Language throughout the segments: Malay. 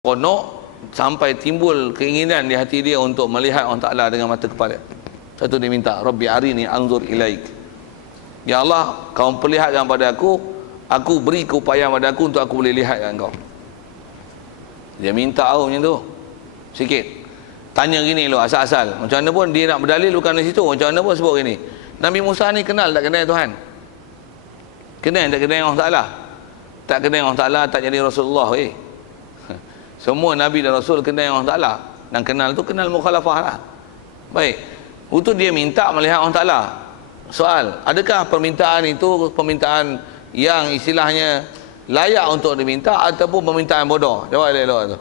seronok sampai timbul keinginan di hati dia untuk melihat Allah Ta'ala dengan mata kepala. Satu dia minta, Rabbi arini anzur ilaik. Ya Allah, kau perlihatkan pada aku beri keupayaan pada aku untuk aku boleh lihat engkau. Dia minta macam tu sikit. Tanya gini lo asal-asal. Macam mana pun dia nak berdalil bukan di situ. Macam mana pun sebut gini. Nabi Musa ni kenal tak kenal Tuhan? Kenal tak kenal Allah Ta'ala? Tak kenal Allah Ta'ala tak jadi Rasulullah. Semua Nabi dan Rasul kenal Allah Ta'ala. Dan kenal tu kenal mukhalafah lah. Baik. Itu dia minta melihat Allah Ta'ala. Soal, adakah permintaan itu permintaan yang istilahnya layak untuk diminta ataupun permintaan bodoh? Jawab dia elok tu.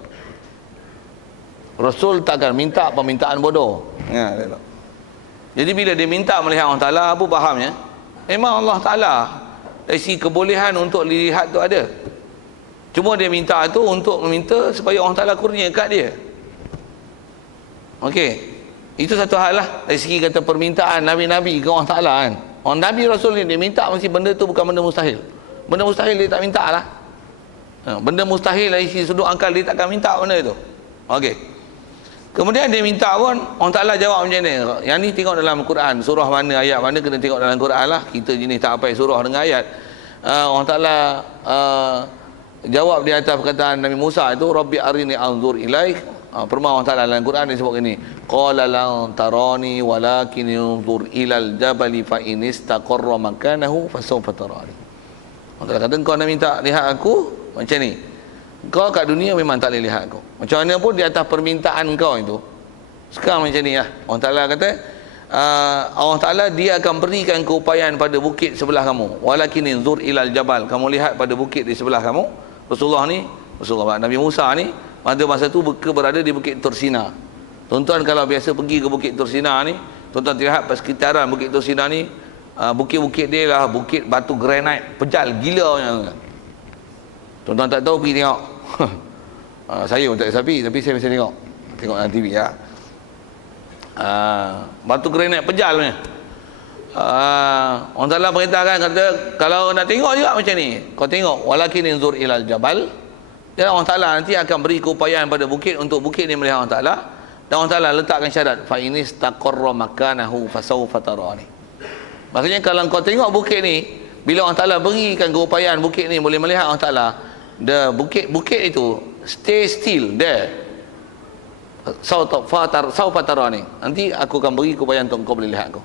Rasul takkan minta permintaan bodoh. Ya, elok. Jadi bila dia minta melihat Allah Ta'ala, apa fahamnya? Memang Allah Ta'ala dari segi kebolehan untuk dilihat tu ada. Cuma dia minta tu untuk meminta supaya Allah Ta'ala kurnia kat dia. Okey. Itu satu hal lah. Dari segi kata permintaan Nabi-Nabi ke Allah Ta'ala kan. Orang Nabi Rasul ni dia minta mesti benda tu bukan benda mustahil. Benda mustahil dia tak minta lah. Benda mustahil dari segi sudut akal dia takkan minta benda tu. Okey. Kemudian dia minta pun Allah Ta'ala jawab macam ni. Yang ni tengok dalam Quran. Surah mana, ayat mana kena tengok dalam Quran lah. Kita jenis tak apa surah dengan ayat. Allah Ta'ala jawab di atas perkataan Nabi Musa itu, Rabbi arini anzur ilaik. Firman Allah Ta'ala dalam Quran dia sebut gini, qala lan tarani walakin unzur ilal jabali fa in istaqarra makanahu fasawfa tarani. Allah Ta'ala kata kau nak minta lihat aku macam ni. Kau kat dunia memang tak boleh lihat aku. Macam mana pun di atas permintaan kau itu. Sekarang macam ni lah. Allah Ta'ala kata Allah Ta'ala dia akan berikan keupayaan pada bukit sebelah kamu. Walakin unzur ilal jabal. Kamu lihat pada bukit di sebelah kamu. Rasulullah Nabi Musa ni pada masa tu berada di Bukit Tursina. Tuan-tuan kalau biasa pergi ke Bukit Tursina ni, tuan-tuan lihat persekitaran Bukit Tursina ni, bukit-bukit dia lah bukit batu granit pejal gila punya. Tuan-tuan tak tahu pergi tengok. Saya pun tak sapi tapi saya biasa tengok dalam TV ya. Batu granit pejal punya. Allah Ta'ala perintahkan kata kalau nak tengok juga macam ni, kau tengok walakin inzur ilal jabal. Dan Allah Ta'ala nanti akan beri keupayaan pada bukit untuk bukit ni melihat Allah Ta'ala. Dan Allah Ta'ala letakkan syarat fa in istaqarra makanahu fasawfa tarani. Maksudnya kalau kau tengok bukit ni, bila Allah Ta'ala berikan keupayaan bukit ni boleh melihat Allah Ta'ala, bukit itu stay still there. Sawfa tarani. Nanti aku akan beri keupayaan untuk kau boleh lihat aku.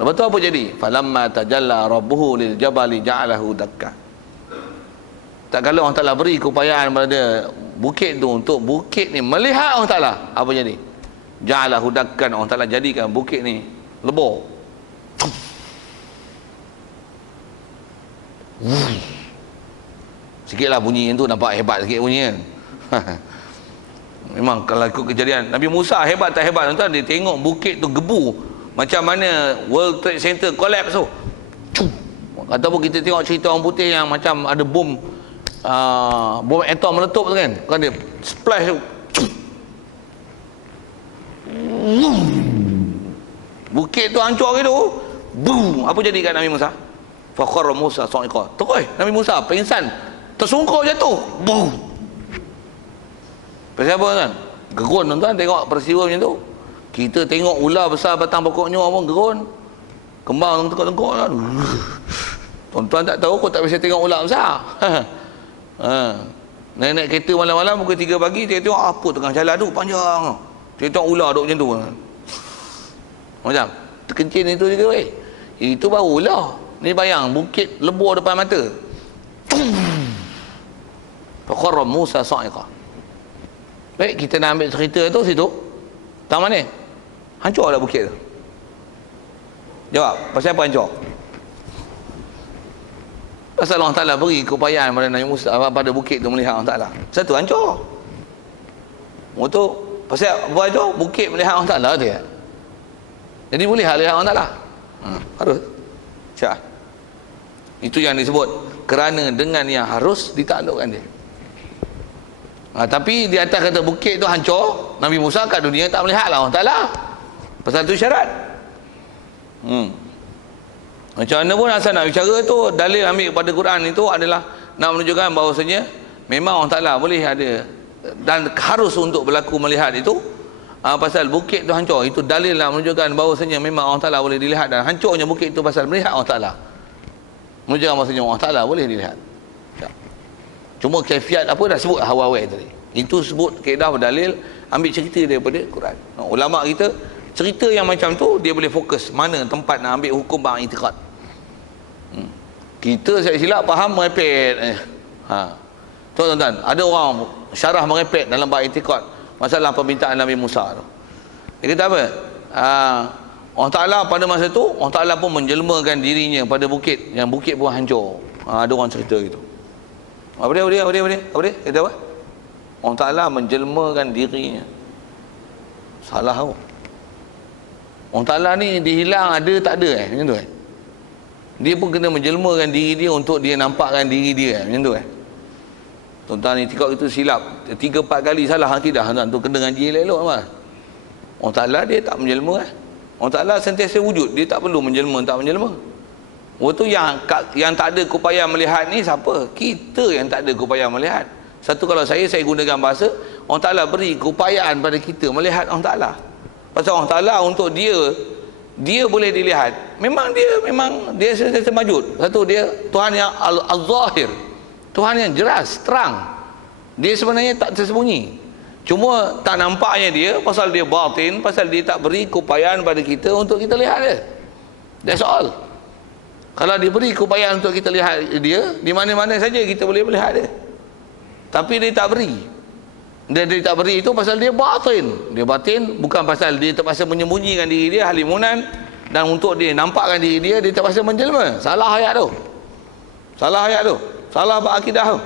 Lepas tu apa jadi? Falamma tajalla rabbuhu lil jabali ja'alahu dakka. Tak kalau Allah Ta'ala beri keupayaan pada bukit tu untuk bukit ni melihat Allah Ta'ala, apa jadi? Ja'alahu dakkan. Allah Ta'ala jadikan bukit ni lebur. Sikitlah bunyi tu nampak hebat sikit bunyi kan. Memang kalau ikut kejadian Nabi Musa hebat tak hebat tuan-tuan, dia tengok bukit tu gebu macam mana World Trade Center collapse tu. Ataupun kita tengok cerita orang putih yang macam ada bom atom meletup tu kan dia splash tu. Bukit tu hancur gitu. Boom. Apa jadi kat Nabi Musa? Faqarra Musa sa'iqa. Terus Nabi Musa pingsan, tersungkur jatuh. Boom. Pasal apa kan? Gerun tuan-tuan tengok peristiwa macam tu. Kita tengok ular besar batang pokok nyawa pun gerun. Kembang tengok-tengok kan. Tuan-tuan tak tahu kau tak biasa tengok ular besar. Naik kereta malam-malam pukul 3 pagi dia tengok apa tengah jalan tu panjang. Dia tengok ular duk macam tu. Macam terkencing itu juga weh. Itu baru ular. Ni bayang bukit lebur depan mata. Faqarra Musa sa'iqa. Baik, kita nak ambil cerita tu situ. Tak mana? Hancur dah bukit tu. Jawab, pasal apa hancur? Pasal Allah Ta'ala beri keupayaan pada Nabi Musa pada bukit tu melihat Allah Ta'ala. Satu hancur. Untuk pasal apa tu? Bukit melihat Allah Ta'ala dia. Jadi boleh lihat Allah Ta'ala. Harus. Syah. Itu yang disebut kerana dengan yang harus ditaklukkan dia. Tapi di atas kata bukit tu hancur, Nabi Musa kat dunia tak melihat lah Allah Ta'ala. Pasal tu syarat. Macam mana pun asal nak bicara tu, dalil ambil pada Quran itu adalah nak menunjukkan bahawasanya memang Allah Ta'ala boleh ada dan harus untuk berlaku melihat itu pasal bukit tu hancur. Itu dalil lah menunjukkan bahawasanya memang Allah Ta'ala boleh dilihat, dan hancurnya bukit itu pasal melihat Allah Ta'ala, menunjukkan bahawasanya Allah Ta'ala boleh dilihat. Ya. Cuma kaifiat apa dah sebut awal-awal tadi, itu sebut kaedah berdalil, ambil cerita daripada Quran. Ulama kita cerita yang macam tu dia boleh fokus mana tempat nak ambil hukum bang i'tiqad. Kita saya silap faham merepet. Tuan-tuan, ada orang syarah merepet dalam bab i'tiqad masalah permintaan Nabi Musa tu. Dia kata apa? Allah Ta'ala pada masa tu Allah Ta'ala pun menjelmakan dirinya pada bukit, yang bukit pun hancur. Ada orang cerita gitu. Apa dia? Kata apa? Allah Ta'ala menjelmakan dirinya. Salah tau. Allah Ta'ala ni dihilang ada tak ada macam tu Dia pun kena menjelmakan diri dia untuk dia nampakkan diri dia macam tu Tuan-tuan, i'tiqad itu silap 3-4 kali salah akidah tu, kena ngaji elok-elok apa. Allah Ta'ala dia tak menjelma Allah Ta'ala sentiasa wujud, dia tak perlu menjelma, tak menjelma. Waktu yang tak ada keupayaan melihat ni siapa? Kita yang tak ada keupayaan melihat. Satu, kalau saya gunakan bahasa, Allah Ta'ala beri keupayaan pada kita melihat Allah Ta'ala. Pasal Allah Ta'ala untuk dia boleh dilihat. Memang dia sentiasa majud. Satu, dia Tuhan yang al-zahir, Tuhan yang jelas, terang. Dia sebenarnya tak tersembunyi. Cuma tak nampaknya dia pasal dia batin, pasal dia tak beri keupayaan pada kita untuk kita lihat dia. That's all. Kalau diberi keupayaan untuk kita lihat dia, di mana-mana saja kita boleh melihat dia. Tapi dia tak beri. Dia tak beri itu pasal dia batin. Dia batin bukan pasal dia terpaksa menyembunyikan diri dia halimunan, dan untuk dia nampakkan diri dia terpaksa menjelma. Salah ayat tu. Salah bab akidah tu.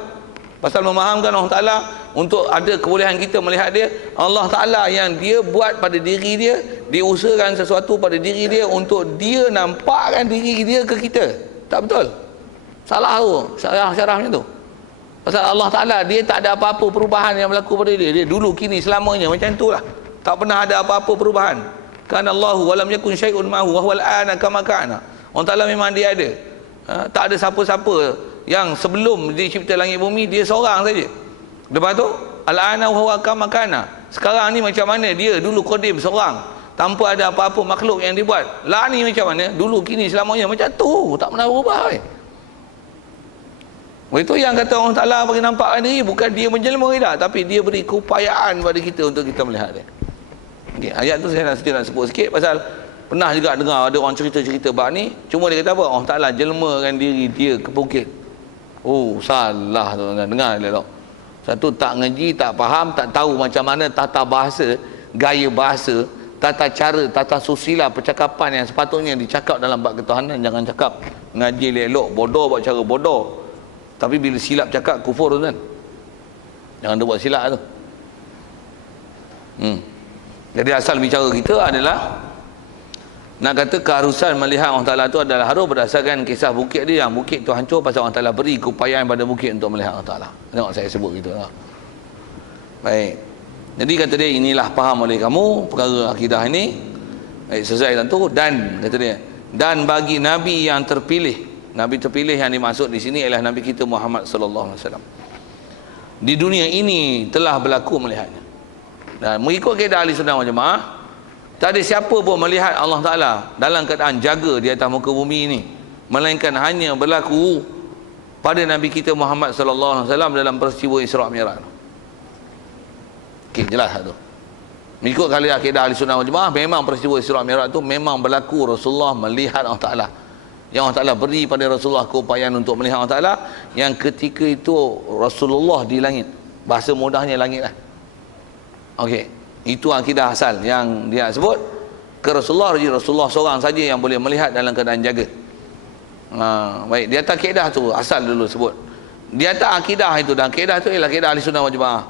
Pasal memahamkan Allah Ta'ala untuk ada kebolehan kita melihat dia. Allah Ta'ala yang dia buat pada diri dia, dia usahakan sesuatu pada diri dia untuk dia nampakkan diri dia ke kita. Tak betul. Salah tu. Syarah macam tu. Pasal Allah Ta'ala dia tak ada apa-apa perubahan yang berlaku pada dia. Dia dulu, kini, selamanya macam tu lah. Tak pernah ada apa-apa perubahan. Kana Allahu walam yakun syai'un ma'hu wa huwal ana kama kana. Allah Ta'ala memang dia ada. Tak ada siapa-siapa yang sebelum dicipta langit bumi, dia seorang saja. Lepas tu al-ana wa huwa kama kana. Sekarang ni macam mana dia dulu qadim seorang, tanpa ada apa-apa makhluk yang dibuat. Lah ni macam mana? Dulu, kini, selamanya macam tu. Tak pernah berubah. Itu yang kata Allah Ta'ala bagi nampakkan diri, bukan dia menjelma dah, tapi dia beri keupayaan pada kita untuk kita melihat dia. Okay, ayat tu saya nak sebut sikit pasal pernah juga dengar ada orang cerita-cerita bab ni. Cuma dia kata apa? Allah Ta'ala jelmakan diri dia ke bukit. Oh, salah tuan-tuan. Dengar elok. Satu, tak ngaji, tak faham, tak tahu macam mana tata bahasa, gaya bahasa, tata cara, tata susila percakapan yang sepatutnya dicakap dalam bab ketuhanan. Jangan cakap ngaji elok, bodoh buat cara bodoh. Tapi bila silap cakap, kufur tuan. Jangan dia buat silap tu. Jadi asal bicara kita adalah nak kata keharusan melihat Allah Ta'ala tu adalah harus berdasarkan kisah bukit dia, yang bukit tu hancur pasal Allah Ta'ala beri keupayaan pada bukit untuk melihat Allah Ta'ala. Tengok saya sebut gitu lah. Baik. Jadi kata dia, inilah faham oleh kamu perkara akidah ini. Baik, selesai tentu. Dan kata dia, dan bagi Nabi yang terpilih, Nabi terpilih yang dimaksud di sini ialah Nabi kita Muhammad sallallahu alaihi wasallam. Di dunia ini telah berlaku melihatnya. Dan mengikut kaedah ahli sunnah wal jamaah, tak ada siapa pun melihat Allah Ta'ala dalam keadaan jaga di atas muka bumi ini, melainkan hanya berlaku pada Nabi kita Muhammad sallallahu alaihi wasallam dalam peristiwa Isra' Mi'raj. Okey, jelas tu. Mengikut kaedah ahli sunnah wal jamaah, memang peristiwa Isra' Mi'raj tu memang berlaku Rasulullah melihat Allah Ta'ala. Yang Allah Ta'ala beri pada Rasulullah keupayaan untuk melihat Allah Ta'ala, yang ketika itu Rasulullah di langit. Bahasa mudahnya langit lah. Okey, itu akidah asal yang dia sebut ke Rasulullah seorang saja yang boleh melihat dalam keadaan jaga. Baik, di atas kaedah tu asal dulu sebut. Di atas akidah itu, dan kaedah itu ialah kaedah ahli sunnah wal jamaah.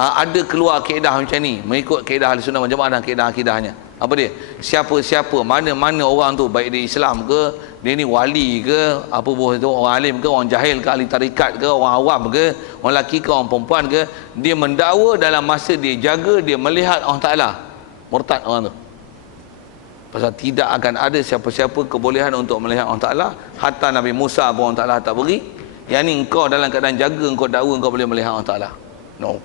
Ada keluar kaedah macam ni mengikut kaedah ahli sunnah wal jamaah dan kaedah akidahnya. Apa dia? Siapa-siapa, mana-mana orang tu, baik dia Islam ke, dia ni wali ke, apa pun itu, orang alim ke, orang jahil ke, ahli tarikat ke, orang awam ke, orang lelaki ke, orang perempuan ke, dia mendakwa dalam masa dia jaga, dia melihat Allah Ta'ala, murtad orang tu. Pasal tidak akan ada siapa-siapa kebolehan untuk melihat Allah Ta'ala. Hatta Nabi Musa pun Allah Ta'ala tak beri. Yang ni engkau dalam keadaan jaga engkau dakwa engkau boleh melihat Allah Ta'ala. No.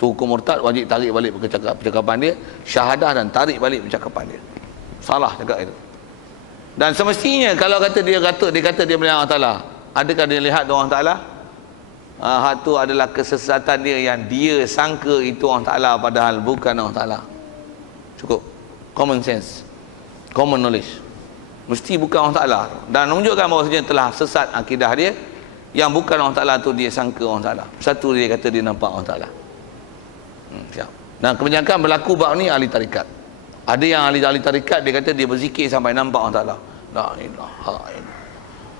Tu hukum murtad, wajib tarik balik percakapan dia, syahadah dan tarik balik percakapan dia. Salah cakap itu. Dan semestinya kalau kata dia kata dia melihat Allah Ta'ala, adakah dia lihat Allah Ta'ala? Hak tu adalah kesesatan dia yang dia sangka itu Allah Ta'ala padahal bukan Allah Ta'ala. Cukup. Common sense. Common knowledge. Mesti bukan Allah Ta'ala. Dan menunjukkan bahawasanya telah sesat akidah dia. Yang bukan Allah Ta'ala tu dia sangka Allah Ta'ala. Satu dia kata dia nampak Allah Ta'ala. Dan kebanyakan berlaku bab ni ahli tarikat. Ada yang ahli tarikat dia kata dia berzikir sampai nampak Allah Ta'ala. La ilaha illallah.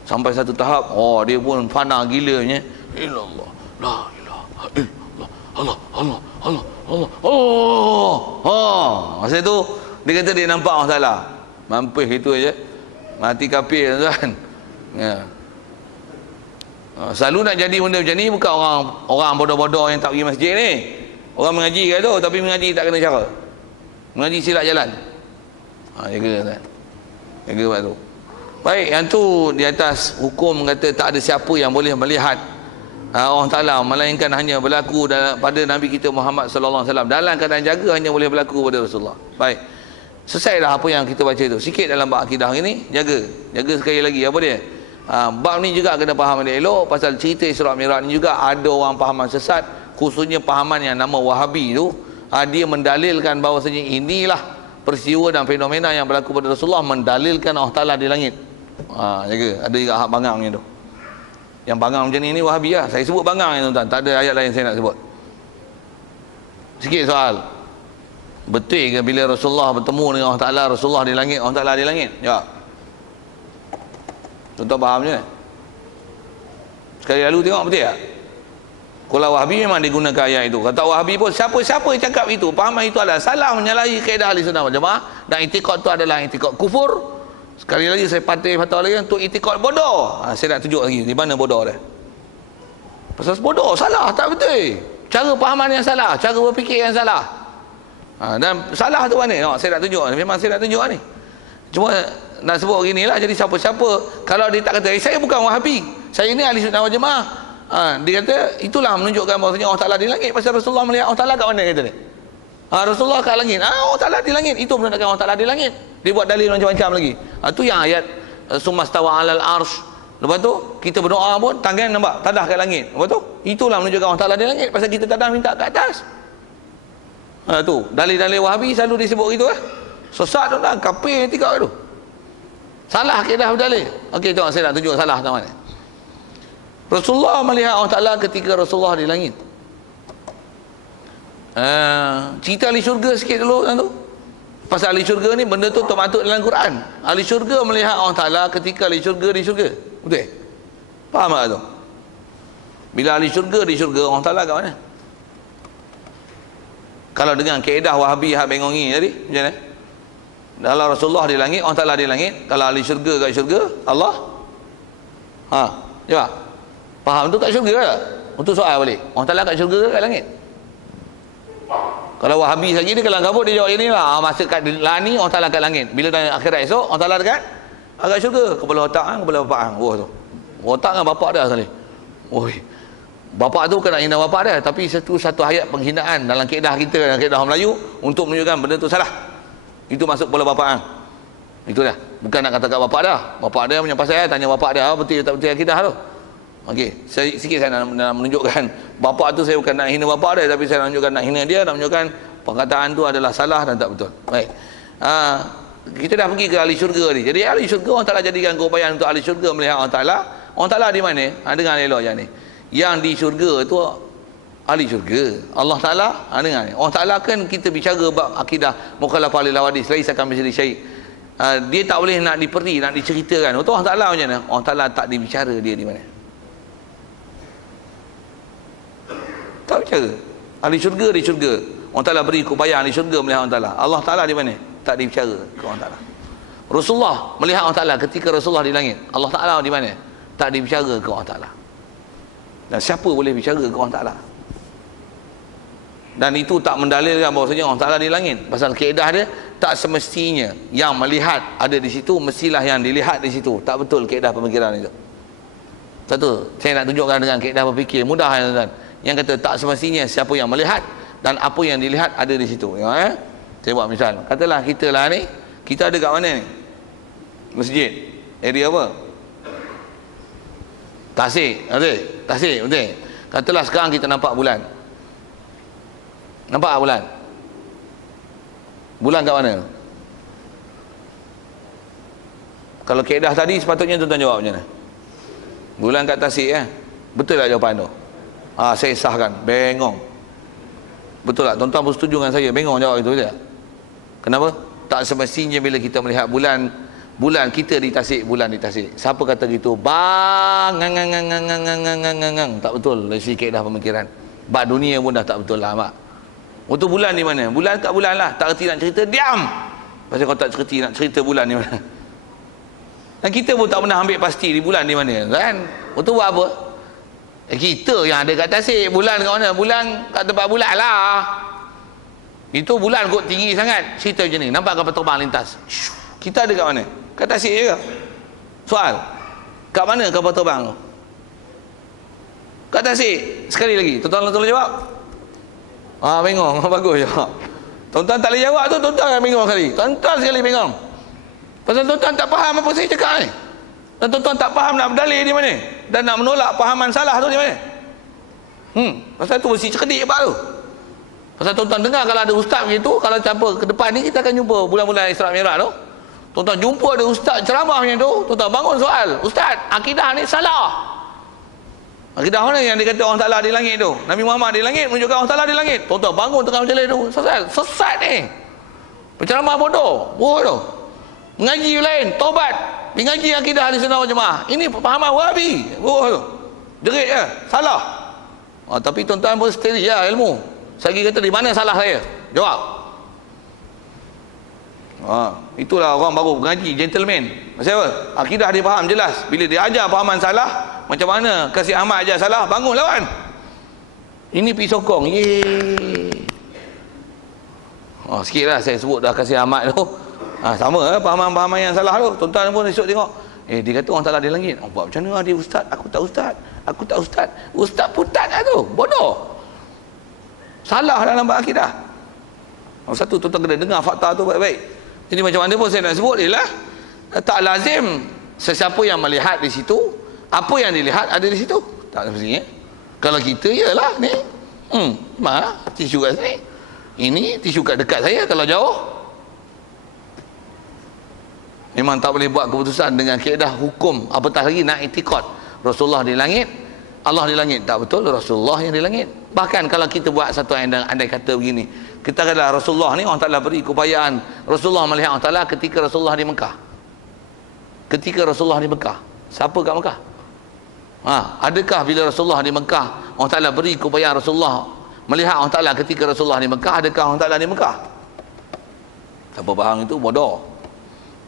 Sampai satu tahap, dia pun fana gilanya. Illallah. La ilaha illallah. Allah, Allah, Allah, Allah. Masa tu dia kata dia nampak Allah Ta'ala. Mampus itu aja. Mati kafir tuan. Ya. Selalu nak jadi benda macam ni bukan orang bodoh-bodoh yang tak pergi masjid ni. Orang mengaji ke tu tapi mengaji tak kena cara. Mengaji silap jalan. Jaga tuan. Jaga buat tu. Baik, yang tu di atas hukum kata tak ada siapa yang boleh melihat Allah Ta'ala melainkan hanya berlaku pada Nabi kita Muhammad sallallahu alaihi wasallam. Dalam keadaan jaga hanya boleh berlaku pada Rasulullah. Baik. Selesai dah apa yang kita baca tu. Sikit dalam bab akidah ini, jaga sekali lagi apa dia? Bab ni juga kena faham dia elok. Pasal cerita Isra Mi'raj ni juga ada orang fahaman sesat, khususnya fahaman yang nama Wahabi tu. Dia mendalilkan bahawasanya inilah peristiwa dan fenomena yang berlaku pada Rasulullah, mendalilkan Allah Ta'ala di langit. Jaga. Ada juga hak bangang ni tu. Yang bangang macam ni Wahabi lah. Saya sebut bangang ni tuan-tuan. Tak ada ayat lain saya nak sebut. Sikit soal. Betul ke bila Rasulullah bertemu dengan Allah Ta'ala, Rasulullah di langit, Allah Ta'ala di langit? Ya. Tuan-tuan faham je? Sekali lalu tengok betul tak? Kalau Wahabi memang digunakan ayat itu. Kata Wahabi pun siapa-siapa yang cakap itu, fahaman itu adalah salah, menyalahi kaedah ahli sunnah wal jamaah, dan itikad itu adalah itikad kufur. Sekali lagi saya patih fatwa lagi untuk itikad bodoh. Saya nak tunjuk lagi di mana bodoh dia. Pasal bodoh, salah, tak betul. Cara fahaman yang salah, cara berfikir yang salah. Dan salah tu mana? Saya nak tunjuk. Memang saya nak tunjuk ni. Cuma nak sebut begini lah. Jadi siapa-siapa kalau dia tak kata saya bukan Wahabi, saya ini ahli sunnah wal jamaah, dia kata itulah menunjukkan bahawasanya Allah Ta'ala di langit. Pasal Rasulullah melihat Allah Ta'ala kat mana kata dia? Rasulullah kat langit. Allah Ta'ala di langit. Itu menunjukkan Allah Ta'ala di langit. Dia buat dalil macam-macam lagi. Itu yang ayat sumastawa alal arsh. Lepas tu kita berdoa pun tangan nampak tadah kat langit. Lepas tu itulah menunjukkan Allah Ta'ala di langit. Pasal kita tadah minta kat atas. Tu dalil-dalil Wahabi selalu disebut gitu . Sesat tu dah kafir tiga tu. Salah kaedah berdalil. Okey, tengok saya nak tunjuk salah kat mana. Rasulullah melihat Allah Ta'ala ketika Rasulullah di langit. Cerita ahli syurga sikit dulu tu. Pasal ahli syurga ni benda tu termaktub dalam Quran. Ahli syurga melihat Allah Ta'ala ketika ahli syurga di syurga. Betul? Faham tak tu? Bila ahli syurga di syurga, Allah Ta'ala kat mana? Kalau dengan kaedah Wahabi hak bengongi tadi macam mana? Kalau Rasulullah di langit, Allah Ta'ala di langit. Kalau ahli syurga kat syurga, Allah cuba faham tu kat syurga tak? Untuk soal balik, Allah Ta'ala kat syurga ke kat langit? Kalau Wahabi lagi dia kelang kabut, dia jawab ini lah, masa kat ni Allah Ta'ala kat langit. Bila dah akhirat esok, Allah Ta'ala dekat agak syurga. Kepala otak kepala bapak tu otak dengan bapak dah sekali. Bapak tu kena hina bapak dia, tapi satu ayat penghinaan dalam kaedah kita, dalam kaedah orang Melayu, untuk menunjukkan benda tu salah. Itu masuk kepala bapak itu dah. Bukan nak kata kat bapak dah. Bapak dia punya pasal, tanya bapak dia betul tak betul akidah tu. Okey, sikit saya nak menunjukkan bapak tu, saya bukan nak hina bapak dia, tapi saya nak menunjukkan nak hina dia, nak menunjukkan perkataan tu adalah salah dan tak betul. Baik. Kita dah pergi ke ahli syurga ni. Jadi ahli syurga Allah Ta'ala jadikan keupayaan untuk ahli syurga melihat Allah Ta'ala. Allah Ta'ala di mana? Dengar elok yang ni. Yang di syurga tu ahli syurga. Allah Ta'ala dengar ni. Allah Ta'ala kan kita bicara bab akidah mukhalafah lil hawadis, laisa kamitslihi syai'. Dia tak boleh nak diperi, nak diceritakan. Betul Allah Ta'ala macam mana? Allah Ta'ala tak dibicara dia di mana? Tak bicara. Ahli syurga di syurga. Allah Ta'ala beri keupayaan ahli syurga melihat Allah Ta'ala. Allah Ta'ala di mana? Tak dibicara ke Allah Ta'ala. Rasulullah melihat Allah Ta'ala ketika Rasulullah di langit. Allah Ta'ala di mana? Tak dibicara ke Allah Ta'ala. Dan siapa boleh bicara ke Allah Ta'ala? Dan itu tak mendalilkan bahawasanya Allah Ta'ala di langit. Pasal kaedah dia, tak semestinya yang melihat ada di situ, mestilah yang dilihat di situ. Tak betul kaedah pemikiran itu. Satu, saya nak tunjukkan dengan kaedah berfikir mudah ya tuan. Yang kata tak semestinya siapa yang melihat dan apa yang dilihat ada di situ. Ya, saya buat misal. Katalah kita lah ni, kita ada kat mana ni? Masjid. Area apa? Tasik. Betul? Tasik, betul? Katalah sekarang kita nampak bulan. Nampak bulan? Bulan kat mana? Kalau kaedah tadi sepatutnya tuan-tuan jawab macam mana? Bulan kat Tasik ya? Betul tak jawapan tu? Saya sahkan. Bengong. Betul tak? Tuan-tuan pun setuju dengan saya. Bengong jawab itu, betul tak? Kenapa? Tak semestinya bila kita melihat bulan kita di Tasik, bulan di Tasik. Siapa kata gitu? Bang, ngang. Tak betul dari segi kaedah pemikiran. Bak dunia pun dah tak betul lah, mak. Untuk bulan di mana? Bulan kat bulan lah. Tak erti nak cerita, diam. Pasal kau tak cerita nak cerita bulan di mana. Dan kita pun tak pernah ambil pasti di bulan di mana, kan? Untuk buat apa? Kita yang ada kat Tasik, bulan kat mana? Bulan kat tempat bulan lah. Itu bulan kot tinggi sangat. Cerita macam ni, nampak kapal terbang lintas. Kita ada kat mana? Kat Tasik je ke? Soal, kat mana kapal terbang tu? Kat Tasik. Sekali lagi, tuan-tuan tolong jawab. Bengong. Bagus jawab. Tuan-tuan tak boleh jawab tu, tuan-tuan yang bengong sekali. Tuan-tuan sekali bengong. Pasal tuan-tuan tak faham apa saya cakap ni. Dan tuan-tuan tak faham nak berdalil di mana. Dan nak menolak fahaman salah tu di mana. Pasal tu mesti cerdik pak tu. Pasal tuan-tuan dengar kalau ada ustaz begitu, kalau siapa ke depan ni kita akan jumpa bulan-bulan Isra Mi'raj tu. Tuan-tuan jumpa ada ustaz ceramah macam tu, tuan-tuan bangun soal. Ustaz, akidah ni salah. Akidah mana yang dikata Allah Ta'ala di langit tu? Nabi Muhammad di langit menunjukkan Allah Ta'ala di langit. Tuan-tuan bangun tengah berjalan tu. Sesat ni. Penceramah bodoh tu. Mengaji lain, taubat. Mengaji akidah ahli sunnah wal jamaah. Ini pemahaman Wahabi. Tu. Jerit je, salah. Tapi tuan-tuan pun seteri ya ilmu. Saya kata di mana salah saya? Jawab. Itulah orang baru mengaji, gentleman. Maksud apa? Akidah dia faham jelas. Bila dia ajar fahaman salah, macam mana Kasih Ahmad ajar salah, bangun lawan. Ini pergi sokong. Sikit lah saya sebut dah Kasih Ahmad tu. Sama pahaman-pahaman yang salah tu. Tuan-tuan pun esok tengok. Dia kata orang Ta'ala di langit. Buat macam mana dia ustaz? Aku tak ustaz. Ustaz putat lah tu. Bodoh. Salah dalam akidah. Satu, tuan-tuan kena dengar fakta tu baik-baik. Jadi macam mana pun saya nak sebut ialah tak lazim sesiapa yang melihat di situ, apa yang dilihat ada di situ. Tak semestinya. Kalau kita ialah ni. Tisu kat sini. Ini tisu kat dekat saya kalau jauh. Memang tak boleh buat keputusan dengan kaedah hukum, apatah lagi nak itikad Rasulullah di langit, Allah di langit. Tak betul, Rasulullah yang di langit. Bahkan kalau kita buat satu andai kata begini, kita kata Rasulullah ni Allah Ta'ala beri keupayaan Rasulullah melihat Allah Ta'ala ketika Rasulullah di Mekah. Ketika Rasulullah di Mekah, siapa kat Mekah? Adakah bila Rasulullah di Mekah Allah Ta'ala beri keupayaan Rasulullah melihat Allah Ta'ala ketika Rasulullah di Mekah? Adakah Allah Ta'ala di Mekah? Siapa faham itu bodoh.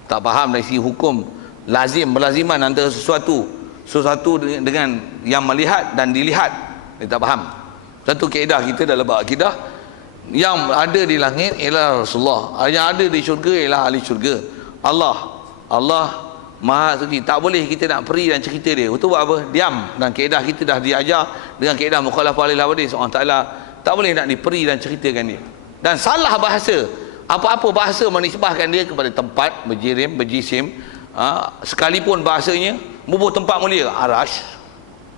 Tak faham dari segi hukum berlaziman antara sesuatu dengan yang melihat dan dilihat. Dia tak faham. Satu kaedah kita dalam bab akidah, yang ada di langit ialah Rasulullah, yang ada di syurga ialah ahli syurga. Allah Maha Suci. Tak boleh kita nak peri dan cerita dia. Itu buat apa? Diam. Dan kaedah kita dah diajar dengan kaedah mukhalafah lil hawadis. Allah Ta'ala tak boleh nak diperi dan ceritakan dia. Dan salah bahasa. Apa-apa bahasa menisbahkan dia kepada tempat berjisim, sekalipun bahasanya membawa tempat mulia, arash,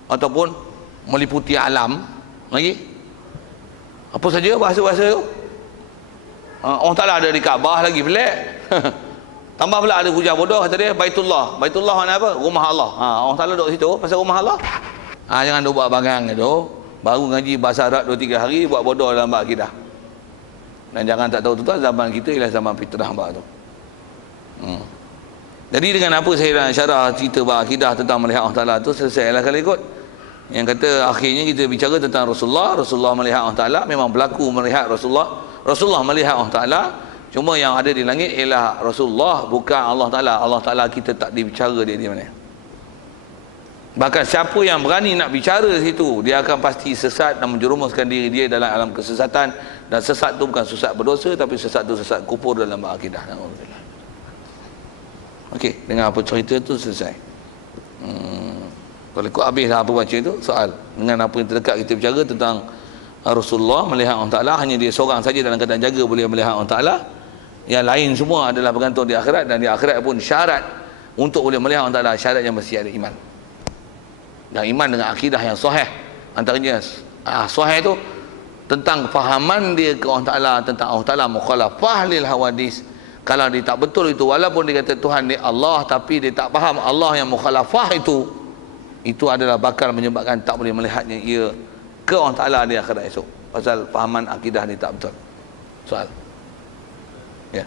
ataupun meliputi alam lagi, apa saja bahasa-bahasa tu. Allah Ta'ala ada di Kaabah lagi pelik. Tambah pula ada hujah bodoh kata dia Baitullah mana apa? Rumah Allah. Allah Ta'ala duduk situ pasal rumah Allah. Jangan duk buat bangang tu. Baru ngaji bahasa Arab 2-3 hari buat bodoh dalam bab akidah. Dan jangan tak tahu tuan, zaman kita ialah zaman fitrah bab tu. Jadi dengan apa saya nak syarah cerita bab akidah tentang melihat Allah Ta'ala tu, selesailah kalau ikut. Yang kata akhirnya kita bicara tentang Rasulullah melihat Allah Ta'ala, memang berlaku melihat Rasulullah melihat Allah Ta'ala. Cuma yang ada di langit ialah Rasulullah, bukan Allah Ta'ala. Allah Ta'ala kita tak dibicara dia di mana. Bahkan siapa yang berani nak bicara situ, dia akan pasti sesat dan menjerumuskan diri dia dalam alam kesesatan. Dan sesat tu bukan sesat berdosa, tapi sesat tu sesat kufur dalam akidah. Okey, dengan apa cerita tu selesai. Kalau ikut habis dah apa baca itu soal dengan apa yang terdekat kita bicara tentang Rasulullah melihat Allah Ta'ala, hanya dia seorang saja dalam keadaan jaga boleh melihat Allah Ta'ala. Yang lain semua adalah bergantung di akhirat, dan di akhirat pun syarat untuk boleh melihat Allah Ta'ala syaratnya mesti ada iman. Dan iman dengan akidah yang sahih. Antaranya sahih itu tentang fahaman dia ke Allah Ta'ala, tentang Allah Ta'ala mukhalafah lil hawadis. Kalau dia tak betul itu, walaupun dia kata Tuhan ni Allah, tapi dia tak faham Allah yang mukhalafah itu adalah bakal menyebabkan tak boleh melihatnya ia ke Allah Ta'ala di akhirat esok. Pasal fahaman akidah dia tak betul. Soal. Ya.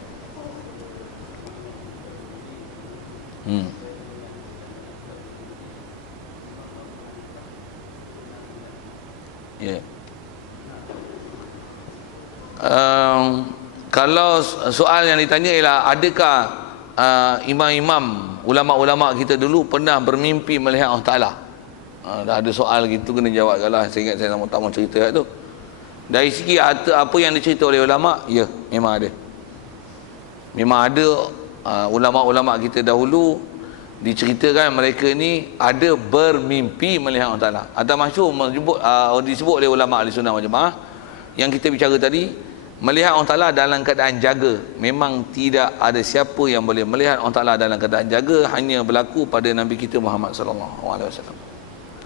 Ya. Kalau soal yang ditanya ialah adakah imam-imam, ulama-ulama kita dulu pernah bermimpi melihat Allah Ta'ala? Dah ada soal gitu, kena jawab lah. Saya ingat saya tak mau cerita tu. Dari segi apa yang dicerita oleh ulama, ya, memang ada. Memang ada ulama-ulama kita dahulu diceritakan mereka ni ada bermimpi melihat Allah Ta'ala. Atau masyhur disebut oleh ulama Ahli Sunnah wal Jamaah yang kita bicara tadi, melihat Allah Ta'ala dalam keadaan jaga. Memang tidak ada siapa yang boleh melihat Allah Ta'ala dalam keadaan jaga, hanya berlaku pada Nabi kita Muhammad sallallahu alaihi wasallam.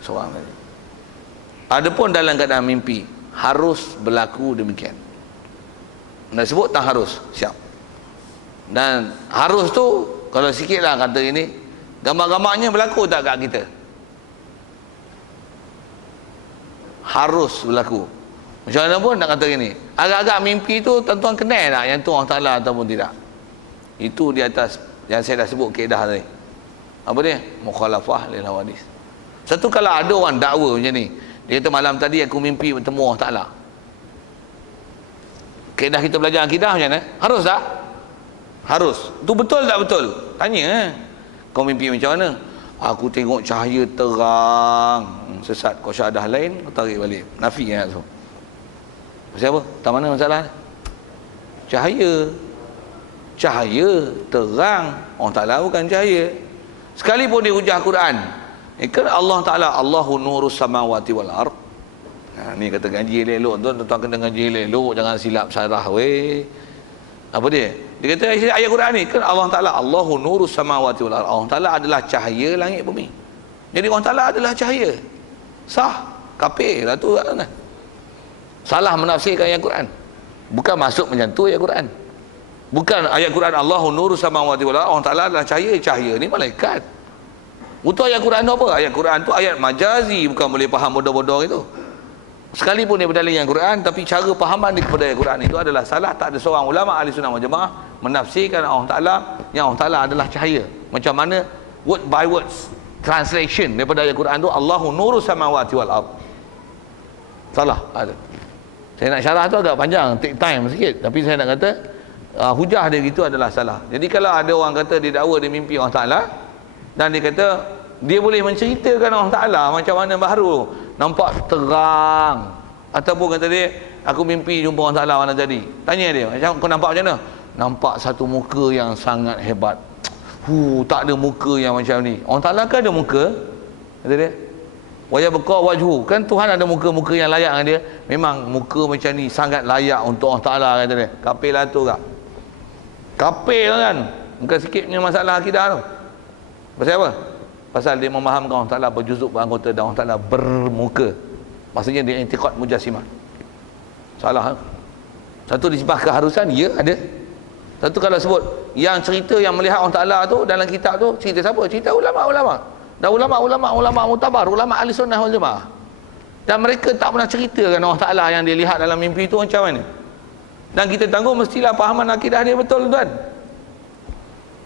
Seorang lagi. Adapun dalam keadaan mimpi, harus berlaku demikian. Nak sebut tak harus, siap. Dan harus tu, kalau sikitlah kata ini, gambar-gambarnya berlaku tak kat kita? Harus berlaku. Macam mana pun nak kata gini, agak-agak mimpi tu tuan-tuan kenal tak yang tu Allah Ta'ala ataupun tidak? Itu di atas yang saya dah sebut kaedah tadi. Apa dia? Mukhalafah lil hawadis. Satu, kalau ada orang dakwa macam ni, dia kata malam tadi aku mimpi bertemu Allah Ta'ala. Kaedah kita belajar akidah macam mana? Harus tak? Harus. Itu betul tak betul? Tanya. Kau mimpi macam mana? Aku tengok cahaya terang. Sesat. Kau syahadah lain, kau tarik balik. Nafi kan tu. Siapa? Tak mana masalah? Cahaya. Cahaya terang. Allah Ta'ala bukan cahaya. Sekalipun dia hujah Quran, kan Allah Ta'ala Allahu nurus samawati wal ard. Ni kata ngaji elok, tuan-tuan kena ngaji elok, jangan silap sarah weh. Apa dia? Dia kata ayat Quran ni kan Allah Ta'ala Allahu nurus samawati wal ard. Allah Ta'ala adalah cahaya langit bumi. Jadi Allah Ta'ala adalah cahaya. Sah. Kafir lah tu kan. Salah menafsirkan ayat Quran. Bukan masuk macam tu ayat Quran. Bukan ayat Quran Allahu nurus samawati wal ard. Allah Ta'ala adalah cahaya. Cahaya ni malaikat. Untuk ayat Quran tu apa? Ayat Quran tu ayat majazi, bukan boleh faham bodoh-bodoh itu. Sekalipun dia berdalil yang Quran, tapi cara fahaman dia kepada ayat Quran itu adalah salah. Tak ada seorang ulama Ahli Sunnah wal Jamaah menafsirkan Allah Ta'ala yang Allah Ta'ala adalah cahaya. Macam mana word by words translation daripada ayat Quran tu Allahu nurus samawati wal ard. Salah ada. Saya nak syarah tu agak panjang, take time sikit, tapi saya nak kata hujah dia gitu adalah salah. Jadi kalau ada orang kata dia dakwa dia mimpi Allah Ta'ala, dan dia kata dia boleh menceritakan Allah Ta'ala macam mana baru nampak terang, ataupun kata dia aku mimpi jumpa Allah Ta'ala mana tadi, tanya dia macam kau nampak macam mana? Nampak satu muka yang sangat hebat. Tak ada muka yang macam ni. Allah Ta'ala kan ada muka, kata dia. Wa yabqa wajhu, kan Tuhan ada muka-muka yang layak dengan dia. Memang muka macam ni sangat layak untuk Allah Ta'ala, kata dia. Kafir lah tu kak. Kafir kan. Bukan sikitnya masalah akidah tu. Pasal apa? Pasal dia memahamkan Allah Ta'ala berjuzuk, beranggota, dan Allah Ta'ala bermuka. Maksudnya dia intiqad mujassimah. Salah. Satu disebabkan keharusan, ya ada. Satu kalau sebut yang cerita yang melihat Allah Ta'ala tu dalam kitab tu, cerita siapa? Cerita ulama-ulama. Dan ulama mutabar, ulama Ahli Sunnah wal Jamaah. Dan mereka tak pernah ceritakan Allah Ta'ala yang dia lihat dalam mimpi tu macam mana. Dan kita tanggung mestilah pahaman akidah dia betul, tuan.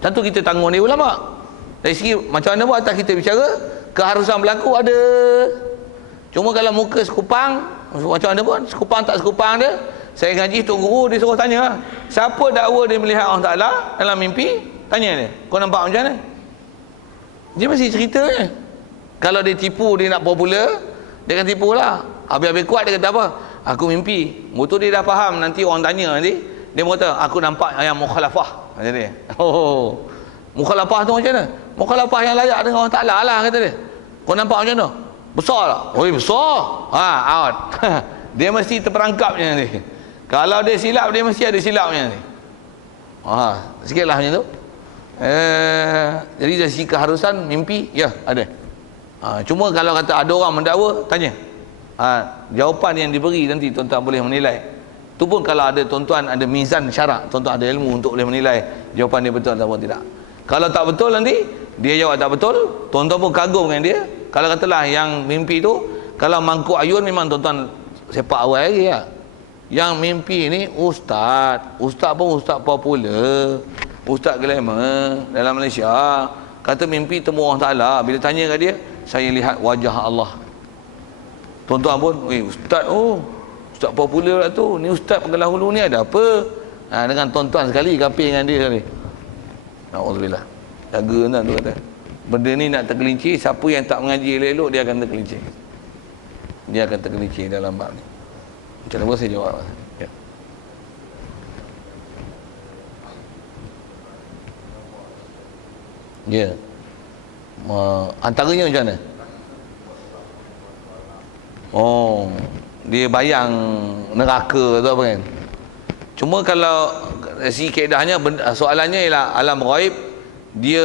Satu kita tanggung dia ulama. Dari segi macam mana buat atas kita bicara, keharusan berlaku ada. Cuma kalau muka sekupang, macam mana pun, sekupang tak sekupang dia, saya ngaji Tok Guru, dia suruh tanya, siapa dakwa dia melihat Allah Ta'ala dalam mimpi? Tanya dia, kau nampak macam mana? Dia mesti cerita je. Kalau dia tipu, dia nak popular, dia akan tipu lah. Habis-habis kuat dia kata apa? Aku mimpi. Betul dia dah faham, nanti orang tanya nanti, dia kata, aku nampak yang mukhalafah. Kata dia. Mukhalafah tu macam mana? Mukhalafah yang layak dengan Allah Ta'ala lah, kata dia. Kau nampak macam mana? Besar tak? Oi, besar. Out. Dia mesti terperangkapnya ni. Kalau dia silap, dia mesti ada silapnya ni. Sikitlah macam tu. Jadi dari segi keharusan mimpi, ya ada. Cuma kalau kata ada orang mendakwa, tanya. Jawapan yang diberi nanti tuan-tuan boleh menilai. Tu pun kalau ada tuan-tuan ada mizan syarak, tuan-tuan ada ilmu untuk boleh menilai jawapan dia betul ataupun tidak. Kalau tak betul nanti dia jawab tak betul, tuan-tuan pun kagum dengan dia. Kalau katalah yang mimpi tu, kalau mangkuk ayun memang tuan-tuan sepak awal lagi ya. Yang mimpi ni ustaz pun ustaz popular, ustaz glamour dalam Malaysia. Kata mimpi temu Allah Taala, bila tanya kat dia, saya lihat wajah Allah. Tuan-tuan pun, ustaz popular lah tu, ni ustaz pengelah hulu ni ada apa? Dengan tuan-tuan sekali, kapir dengan dia sekali. Na'udzubillah. Jaga tuan tu kata. Benda ni nak tergelincir, siapa yang tak mengaji elok-elok, dia akan tergelincir. Dia akan tergelincir dalam bab ni. Macam mana saya jawab? Ya. Ya. Antaranya macam mana? Dia bayang neraka tu apa kan? Cuma kalau si kaedahnya, soalannya ialah alam ghaib dia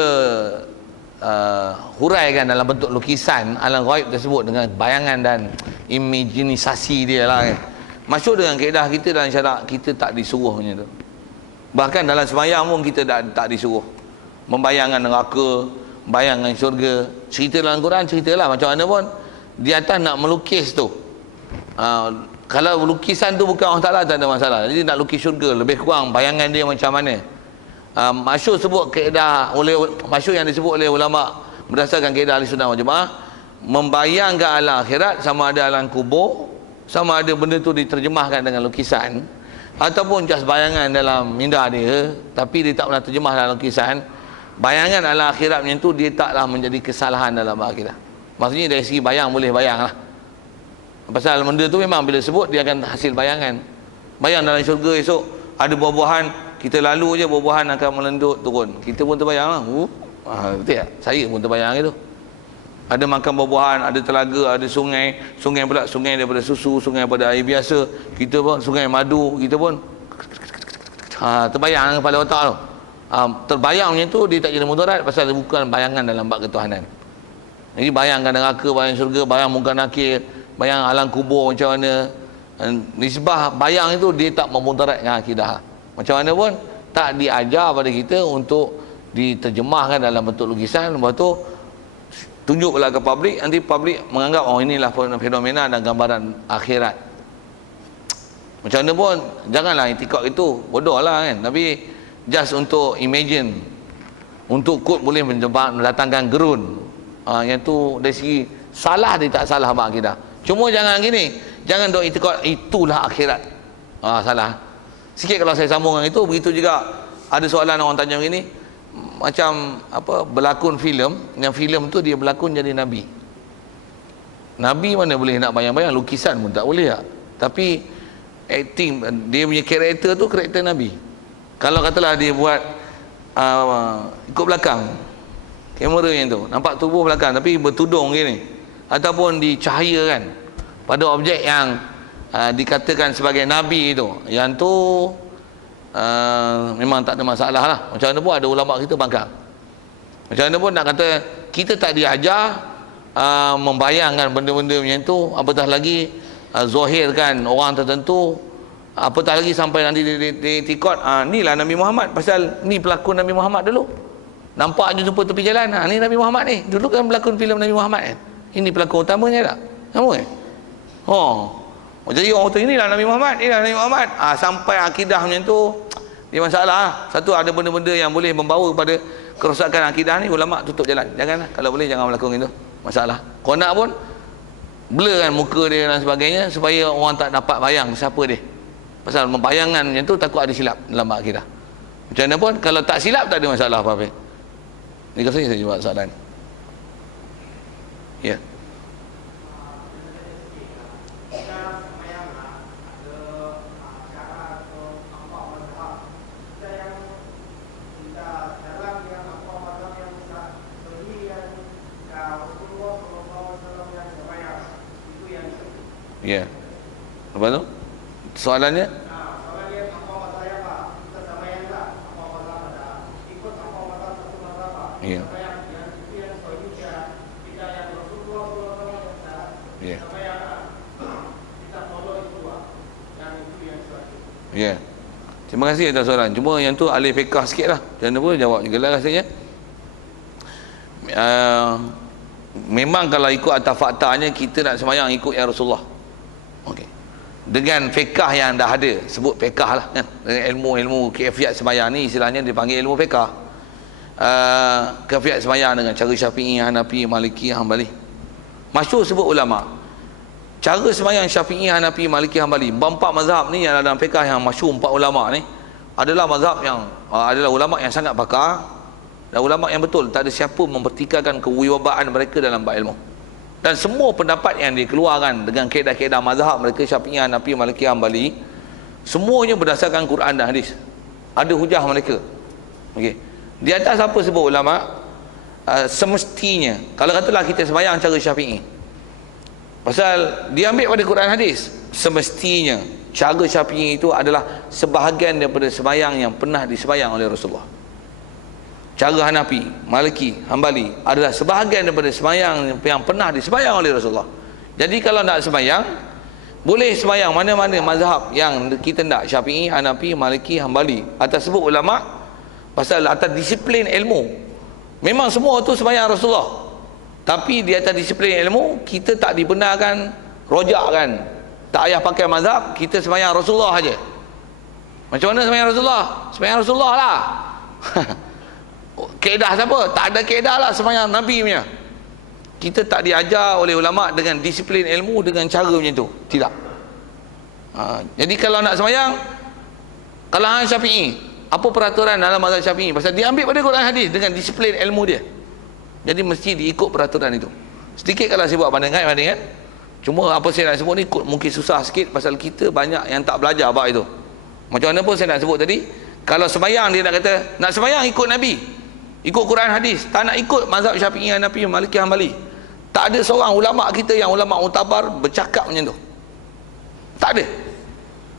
huraikan dalam bentuk lukisan alam ghaib tersebut dengan bayangan dan imajinisasi dia lah kan. Masyhur dengan kaedah kita dalam syarak, kita tak disuruh macam tu. Bahkan dalam sembahyang pun kita tak disuruh membayangkan neraka, bayangkan syurga. Cerita dalam Quran, ceritalah macam mana pun di atas nak melukis tu. Kalau lukisan tu bukan Allah Ta'ala, tak ada masalah. Jadi nak lukis syurga, lebih kurang bayangan dia macam mana. Masyhur sebut kaedah masyhur yang disebut oleh ulama berdasarkan kaedah Ahli Sunnah wal Jamaah, membayangkan alam akhirat sama ada alam kubur, sama ada benda tu diterjemahkan dengan lukisan ataupun just bayangan dalam minda dia, tapi dia tak pernah terjemah dalam lukisan. Bayangan alam akhirat macam tu, dia taklah menjadi kesalahan dalam akhirat. Maksudnya dari segi bayang boleh bayang lah. Pasal benda tu memang bila sebut dia akan hasil bayangan. Bayang dalam syurga esok ada buah-buahan, kita lalu je buah-buahan akan melendut turun. Kita pun terbayang lah. Betul tak? Saya pun terbayang itu. Ada makan buah-buahan, ada telaga, ada sungai. Sungai pula sungai daripada susu, sungai daripada air biasa. Kita pun sungai madu, kita pun terbayang kepala otak tu. Terbayang macam tu dia tak jadi mudarat pasal bukan bayangan dalam bab ketuhanan. Jadi bayangkan neraka, bayang syurga, bayang muka nakir, bayang alam kubur macam mana. Nisbah bayang itu dia tak memudaratkan akidah. Macam mana pun tak diajar pada kita untuk diterjemahkan dalam bentuk lukisan, lepas tu tunjuk pula ke publik, nanti publik menganggap inilah fenomena dan gambaran akhirat. Macam mana pun janganlah itikad itu, bodoh lah kan. Tapi just untuk imagine, untuk kod boleh mendatangkan gerun. Yang tu dari segi salah, dia tak salah bab akidah. Cuma jangan gini, jangan dok itikad itulah akhirat. Salah sikit kalau saya sambung dengan itu. Begitu juga ada soalan orang tanya begini, macam apa, berlakon filem, yang filem tu dia berlakon jadi nabi. Nabi mana boleh nak bayang-bayang, lukisan pun tak boleh tak? Tapi acting dia punya karakter tu karakter nabi. Kalau katalah dia buat ikut belakang kamera yang tu, nampak tubuh belakang tapi bertudung gini, ataupun dicahayakan pada objek yang dikatakan sebagai nabi itu, yang tu memang tak ada masalah lah. Macam mana pun ada ulama kita bangkang. Macam mana pun nak kata kita tak diajar membayangkan benda-benda macam tu, apatah lagi zahirkan orang tertentu, apatah lagi sampai nanti di tikot inilah Nabi Muhammad, pasal ni pelakon Nabi Muhammad dulu. Nampak je jumpa tepi jalan, ni Nabi Muhammad ni. Dulu kan pelakon filem Nabi Muhammad kan. Ini pelakon utamanya tak? Sama kan? Jadi orang kata inilah Nabi Muhammad, inilah Nabi Muhammad. Sampai akidah macam tu, dia masalah. Satu, ada benda-benda yang boleh membawa kepada kerosakan akidah ni, ulama tutup jalan. Janganlah, kalau boleh jangan melakukan itu. Masalah. Kau nak pun blurkan muka dia dan sebagainya supaya orang tak dapat bayang siapa dia. Pasal membayangkan macam tu takut ada silap dalam akidah. Macam mana pun kalau tak silap tak ada masalah apa-apa. Ini saya jawab soalan. Ya. Ya. Apa tu? Soalannya? Ya. Ya. Ya. Terima kasih atas soalan. Cuma yang tu alih fiqah sikit lah. Jangan pun jawab juga lah rasanya. Memang kalau ikut atas faktanya kita nak sembahyang ikut ya Rasulullah. Okey. Dengan fiqah yang dah ada, sebut fiqah lah kan. Dengan ilmu-ilmu kaifiat sembahyang ni istilahnya dipanggil ilmu fiqah. Kaifiat sembahyang dengan cara Syafi'i, Hanafi, Maliki, Hambali. Masyhur sebut ulama. Cara sembahyang Syafi'i, Hanafi, Maliki, Hambali. Empat mazhab ni yang dalam fiqah yang masyhur empat ulama ni adalah mazhab yang adalah ulama yang sangat pakar dan ulama yang betul. Tak ada siapa mempertikaikan kewibawaan mereka dalam bab ilmu. Dan semua pendapat yang dikeluarkan dengan kaedah-kaedah mazhab mereka Syafi'i, Hanafi, Maliki, Hambali, semuanya berdasarkan Quran dan hadis. Ada hujah mereka. Okey. Di atas apa sebut ulama? Semestinya kalau katalah kita sembahyang cara Syafi'i, pasal diambil pada Quran hadis, semestinya cara Syafi'i itu adalah sebahagian daripada sembahyang yang pernah disembahyang oleh Rasulullah. Cara Hanafi, Maliki, Hambali adalah sebahagian daripada sembahyang yang pernah disembahyang oleh Rasulullah. Jadi kalau nak sembahyang, boleh sembahyang mana-mana mazhab yang kita nak, Syafi'i, Hanafi, Maliki, Hambali. Atas sebut ulama pasal atas disiplin ilmu. Memang semua tu sembahyang Rasulullah. Tapi di atas disiplin ilmu kita tak dibenarkan rojak kan. Tak payah pakai mazhab, kita sembahyang Rasulullah saja. Macam mana sembahyang Rasulullah? Sembahyang Rasulullah lah. Kaedah siapa? Tak ada kaedah lah sembahyang Nabi punya. Kita tak diajar oleh ulama dengan disiplin ilmu dengan cara macam tu. Tidak. Jadi kalau nak sembahyang kalangan Syafi'i, apa peraturan dalam mazhab Syafi'i? Pasal dia ambil pada Quran hadis dengan disiplin ilmu dia. Jadi mesti diikut peraturan itu. Sedikit kalau saya buat bandingan. Cuma apa saya nak sebut ni mungkin susah sikit pasal kita banyak yang tak belajar bab itu. Macam mana pun saya nak sebut tadi, kalau sembahyang dia nak kata nak sembahyang ikut Nabi, ikut Quran hadis, tak nak ikut mazhab Syafi'i, Hanafi, Maliki, Hambali. Tak ada seorang ulama kita yang ulama mutabar bercakap macam tu. Tak ada.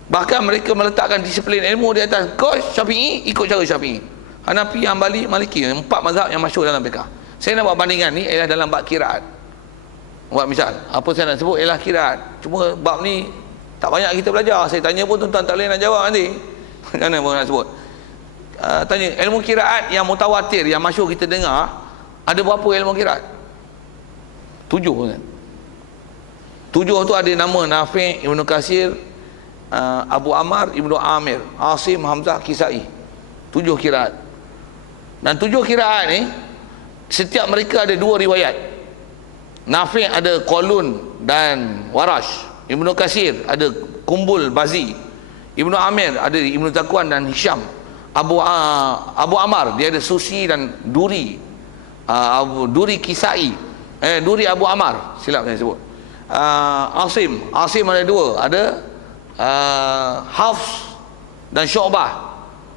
Bahkan mereka meletakkan disiplin ilmu di atas kau Syafi'i ikut cara Syafi'i, Hanafi, Hambali, Maliki, empat mazhab yang masyhur dalam fiqh. Saya nak buat bandingan ni ialah dalam bab qiraat. Buat misal, apa saya nak sebut ialah qiraat. Cuma bab ni tak banyak kita belajar. Saya tanya pun tuan-tuan tak boleh nak jawab nanti. Macam mana pun nak sebut. Tanya ilmu qiraat yang mutawatir, yang masyhur kita dengar, ada berapa ilmu qiraat? 7 kan. 7 tu ada nama Nafi', Ibnu Katsir, Abu Ammar, Ibnu Amir, Asim, Hamzah, Kisai. 7 qiraat. Dan 7 qiraat ni setiap mereka ada 2 riwayat. Nafi' ada Qalun dan Warash. Ibnu Katsir ada Kumbul, Bazi. Ibnu Amir ada Ibnu Zakwan dan Hisham. Abu Ammar dia ada Susi dan Duri. Duri Kisai. Duri Abu Ammar, silap saya sebut. Asim ada 2, ada Hafs dan Syu'bah.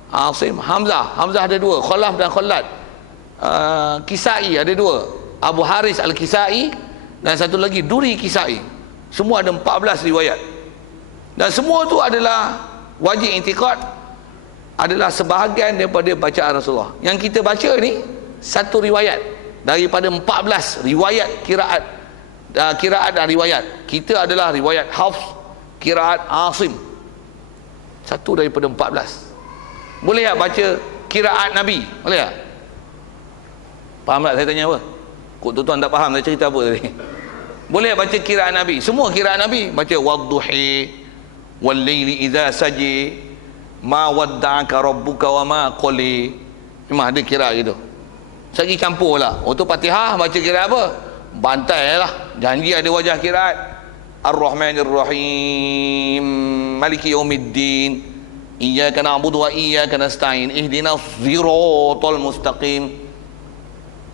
Asim, Hamzah ada 2, Khalaf dan Khalad. Kisai ada 2, Abu Haris Al-Kisai dan satu lagi Duri Kisai. Semua ada 14 riwayat. Dan semua tu adalah wajib i'tiqad, adalah sebahagian daripada bacaan Rasulullah. Yang kita baca ni satu riwayat daripada 14 riwayat qiraat. Qiraat dan riwayat. Kita adalah riwayat Hafs, qiraat Asim. Satu daripada 14. Boleh tak baca qiraat Nabi? Boleh tak? Faham tak saya tanya apa? Kok tuan-tuan tak faham saya cerita apa tadi? Boleh baca qiraat Nabi? Semua qiraat Nabi. Baca wadduhi wal laili idza saji ma wadda'aka rabbuka wa ma qali. Memang ada qiraat gitu. Sagi campur lah. Untuk Fatihah baca qiraat apa? Bantai lah. Janji ada wajah qiraat. Ar-Rahmanir Rahim, Maliki Yaumiddin, Iyyaka na'budu wa iyyaka nasta'in, ihdinas siratal mustaqim,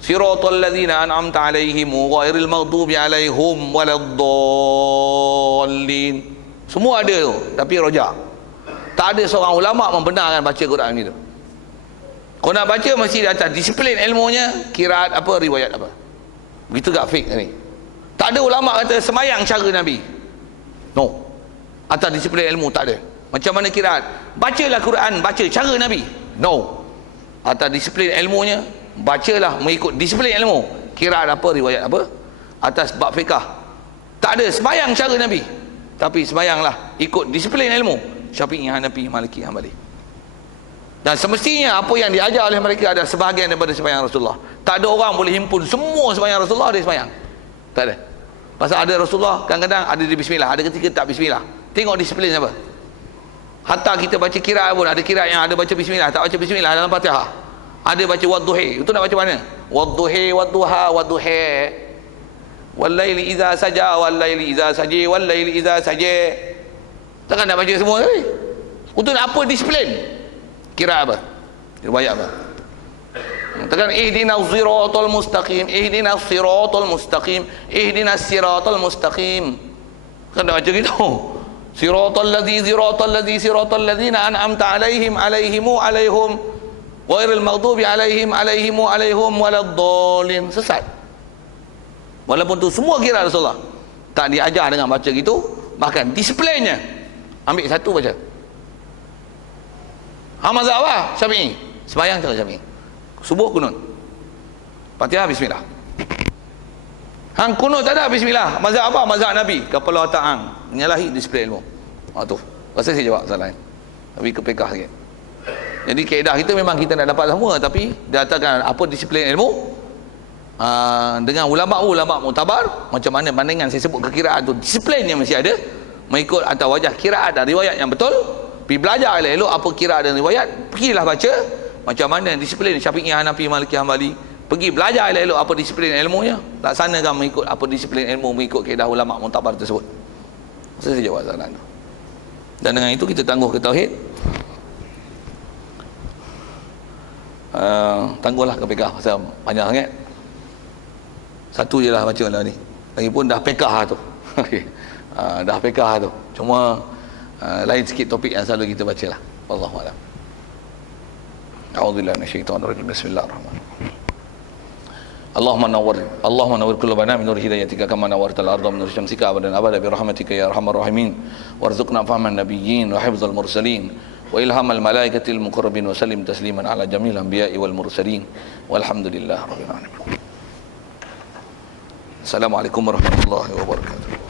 siratal ladzina an'amta 'alaihim ghairil maghdubi 'alaihim waladdallin. Semua ada tu, tapi rojak. Tak ada seorang ulama membenarkan baca Quran itu. Kau nak baca mesti di atas disiplin ilmunya, qiraat apa, riwayat apa. Begitu gak fik ni. Tak ada ulama kata semayang cara Nabi. No. Atas disiplin ilmu tak ada. Macam mana kiraat? Bacalah Quran, baca cara Nabi. No. Atas disiplin ilmunya, bacalah mengikut disiplin ilmu. Kiraat apa, riwayat apa? Atas bab fiqah. Tak ada sembahyang cara Nabi. Tapi sembahyanglah ikut disiplin ilmu. Syafi'i, Hanafi, Maliki, Hambali. Dan semestinya apa yang diajar oleh mereka adalah sebahagian daripada sembahyang Rasulullah. Tak ada orang boleh himpun semua sembahyang Rasulullah, dia sembahyang. Tak ada. Pasal ada Rasulullah, kadang-kadang ada di bismillah, ada ketika tak bismillah. Tengok disiplin apa. Hatta kita baca kiraat pun, ada kiraat yang ada baca bismillah, tak baca bismillah dalam Fatihah. Ada baca wadduhi, itu nak baca mana? Wadduhi, wadduha, wadduhi. Wallaili idza saja, wallaili idza saji, wallaili idza saji. Takkan nak baca semua kali. Untuk apa disiplin? Kiraat apa? Riwayat apa? Takkan ihdinas siratal mustaqim, ihdinas siratal mustaqim, ihdinas siratal mustaqim. Kan nak baca gitu. Siratal ladzi siratal ladzina an'amta alaihim alaihim ghairil maghdubi alaihim waladdallin. Sesat. Walaupun tu semua kira Rasulullah, tak diajar dengan baca gitu, bahkan disiplinnya. Ambil satu baca. Mazhab apa? Syafi'i. Sembahyang cara Syafi'i. Subuh kunut. Fatihah bismillah. Hang kunut tak ada bismillah. Mazhab apa? Mazhab Nabi. Kepala otak hang menyalahi disiplin ilmu. Tu. Rasa saya jawab soalan. Tapi kepekah sikit. Jadi kaedah kita memang kita nak dapat semua, tapi dikatakan apa disiplin ilmu dengan ulama mutabar, macam mana bandingan saya sebut kekiraan tu, disiplin yang mesti ada mengikut atas wajah kiraat dan riwayat yang betul. Pergi belajar elok apa kiraat dan riwayat, pergilah baca macam mana disiplin Syafi'i, Hanafi, Maliki, Hambali. Pergi belajar elok apa disiplin ilmunya, laksanakan mengikut apa disiplin ilmu, mengikut kaedah ulama mutabar tersebut. Saya jawab soalan tu. Dan dengan itu kita tangguh ke tauhid. Tangguhlah ke fiqh pasal panjang sangat. Satu je lah baca lah ni. Lagipun dah fiqh tu. Okey. Dah fiqh tu. Cuma lain sikit topik yang selalu kita bacalah. Wallahu a'lam. A'udzubillahi minasyaitonir rajim. Bismillahirrahmanirrahim. Allahumma nawwir qulubana min nur hidayatika kama nawwartal arda min nur syamsika abadan abada bi rahmatika ya arhamar rahimin warzuqna fahman nabiyyin wa hifdzal mursalin wa ilhamal malaikatil muqarrabin wa sallim tasliman ala jamil anbiya'i wal mursalin walhamdulillahi rabbil alamin. Assalamualaikum warahmatullahi wabarakatuh.